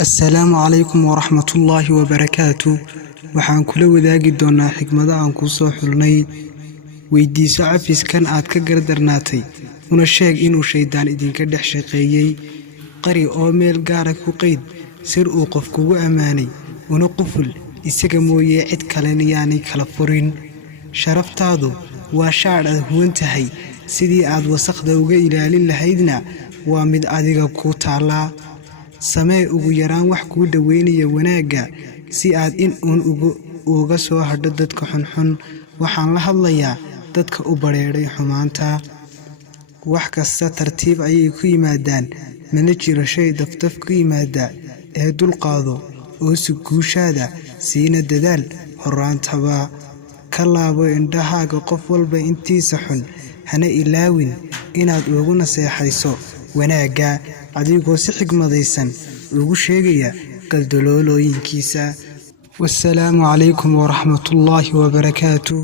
السلام عليكم ورحمة الله وبركاته. waxaan kula wadaagi doonaa xigmada aan ku soo xulnay. weydiiso cafiskan aad ka gardarnaatay una sheeg inuu shaydaan idinka dhex shaqeeyay. qari oo meel gaar ah ku qayd sir uu qof kugu amaanay una quful isaga mooyee cid kale yaanay kala furin. sharaftaadu waa shaadh aad huwan tahay, sidii aad wasaqda uga ilaalin lahaydna waa mid adiga ku taala. samee ugu yaraan wax kuu dhaweynaya wanaagga si aad in uga soo hadho dadka xunxun. waxaan la hadlayaa dadka u bareeray xumaanta. wax kasta tartiib ayay ku yimaadaan, mana jiro shay daftaf ku yimaada ee dulqaado oo suguushaada siina dadaal horaantaba. ka laabo indhahaaga qof walba intiisa xun, hana ilaawin inaad ugu naseexayso wanaagga adigoo si xigmadaysan ugu sheegaya qaldaloolooyinkiisa. والسلام عليكم ورحمة الله وبركاته.